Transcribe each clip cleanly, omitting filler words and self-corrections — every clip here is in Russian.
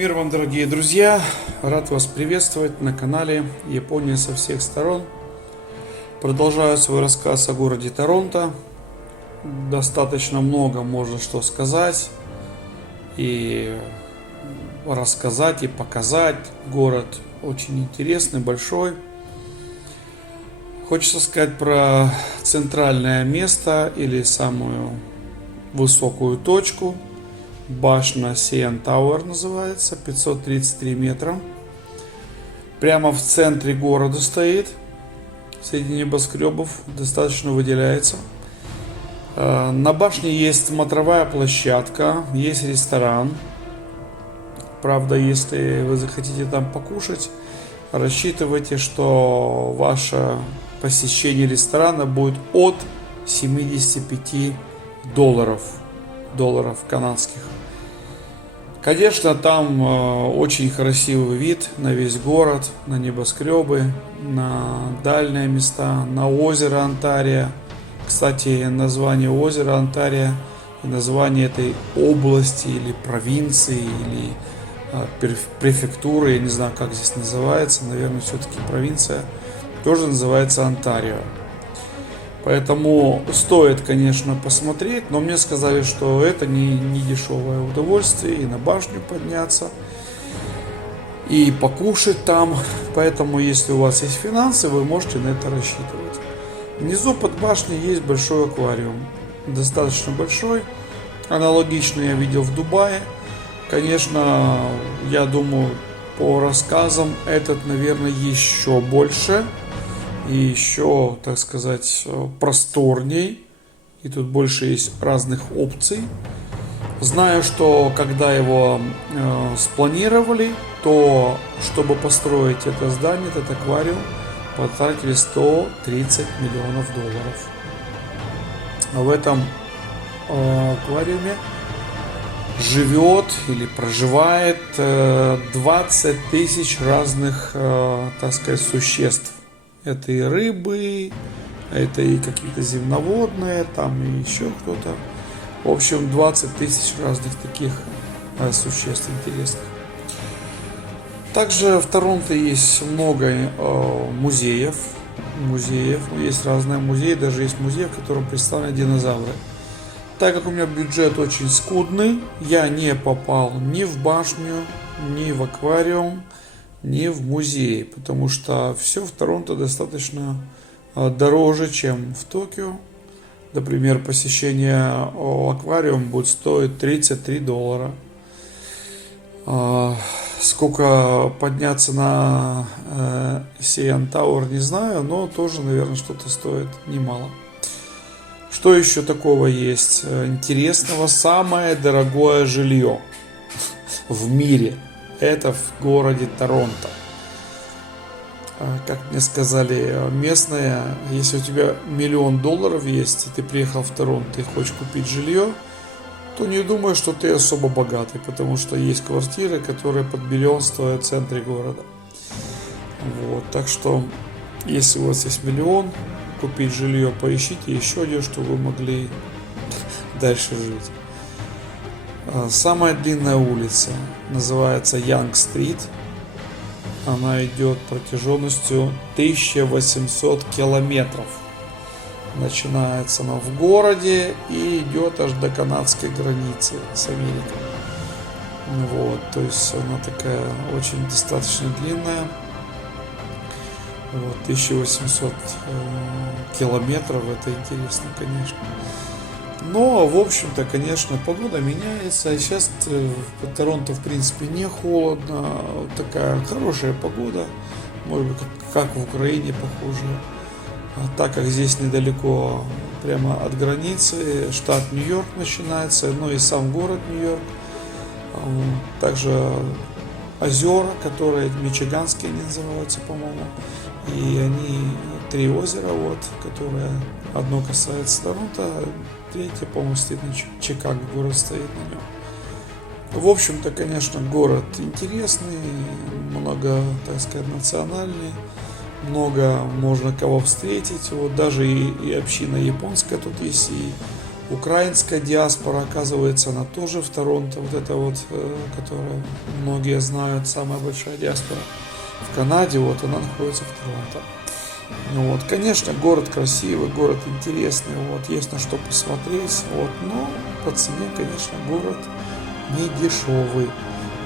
Мир вам, дорогие друзья! Рад вас приветствовать на канале Япония со всех сторон. Продолжаю свой рассказ о городе Торонто. Достаточно много можно что сказать и рассказать и показать. Город очень интересный, большой. Хочется сказать про центральное место или самую высокую точку. Башня CN Tower называется, 533 метра. Прямо в центре города стоит, среди небоскребов, достаточно выделяется. На башне есть смотровая площадка, есть ресторан. Правда, если вы захотите там покушать, рассчитывайте, что ваше посещение ресторана будет от 75 долларов канадских. Конечно, там очень красивый вид на весь город, на небоскребы, на дальние места, на озеро Онтарио. Кстати, название озера Онтарио и название этой области или провинции, или префектуры, я не знаю, как здесь называется, наверное, все-таки провинция, тоже называется Онтарио. Поэтому стоит, конечно, посмотреть, но мне сказали, что это не дешевое удовольствие, и на башню подняться, и покушать там. Поэтому, если у вас есть финансы, вы можете на это рассчитывать. Внизу под башней есть большой аквариум, достаточно большой. Аналогичный я видел в Дубае. Конечно, я думаю, по рассказам этот, наверное, еще больше. И еще, так сказать, просторней. И тут больше есть разных опций. Знаю, что когда его спланировали, то чтобы построить это здание, этот аквариум, потратили 130 миллионов долларов. А в этом аквариуме живет или проживает 20 тысяч разных, так сказать, существ. Это и рыбы, это и какие-то земноводные, там и еще кто-то. В общем, 20 тысяч разных таких существ интересных. Также в Торонто есть много музеев. Есть разные музеи, даже есть музей, в котором представлены динозавры. Так как у меня бюджет очень скудный, я не попал ни в башню, ни в аквариум, ни в музей, потому что все в Торонто достаточно дороже, чем в Токио. Например, посещение аквариума будет стоить 33 доллара. Сколько подняться на CN Tower, не знаю, но тоже, наверное, что-то стоит немало. Что еще такого есть интересного? Самое дорогое жилье в мире. Это в городе Торонто. Как мне сказали местные, если у тебя $1 миллион есть, и ты приехал в Торонто и хочешь купить жилье, то не думай, что ты особо богатый, потому что есть квартиры, которые под $1 миллион стоят в центре города. Вот, так что, если у вас есть $1 миллион, купить жилье, поищите еще один, чтобы вы могли дальше жить. Самая длинная улица называется Янг-стрит. Она идет протяженностью 1800 километров. Начинается она в городе и идет аж до канадской границы с Америкой. Вот, то есть она такая очень достаточно длинная. Вот, 1800 километров, это интересно, конечно. Но, в общем-то, конечно, погода меняется. Сейчас в Торонто, в принципе, не холодно. Такая хорошая погода. Может быть, как в Украине похожая. Так как здесь недалеко, прямо от границы, штат Нью-Йорк начинается, ну и сам город Нью-Йорк. Также озера, которые мичиганские они называются, по-моему. И они 3 озера, вот, которые одно касается Торонто, третье, по-моему, стоит на Чикаго, город стоит на нем. В общем-то, конечно, город интересный, много, так сказать, национальный, много можно кого встретить. Вот даже и община японская тут есть, и Украинская диаспора, оказывается, она тоже в Торонто, вот это вот, которая многие знают, самая большая диаспора в Канаде, вот она находится в Торонто. Ну вот, конечно, город красивый, город интересный, вот, есть на что посмотреть, вот, но по цене, конечно, город не дешевый.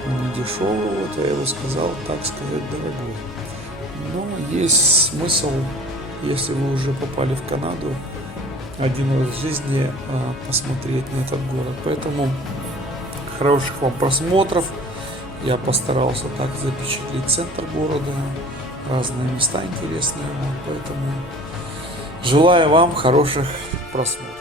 Не дешевый, вот, я его сказал, так сказать, дорогой. Но есть смысл, если вы уже попали в Канаду, один раз в жизни посмотреть на этот город. Поэтому хороших вам просмотров. Я постарался так запечатлеть центр города, разные места интересные. Поэтому желаю вам хороших просмотров.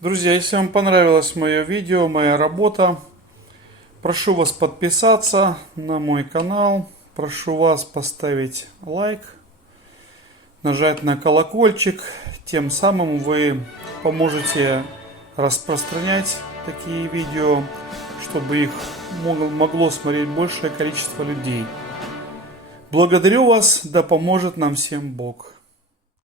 Друзья, если вам понравилось мое видео, моя работа, прошу вас подписаться на мой канал, прошу вас поставить лайк, нажать на колокольчик, тем самым вы поможете распространять такие видео, чтобы их могло смотреть большее количество людей. Благодарю вас, да поможет нам всем Бог.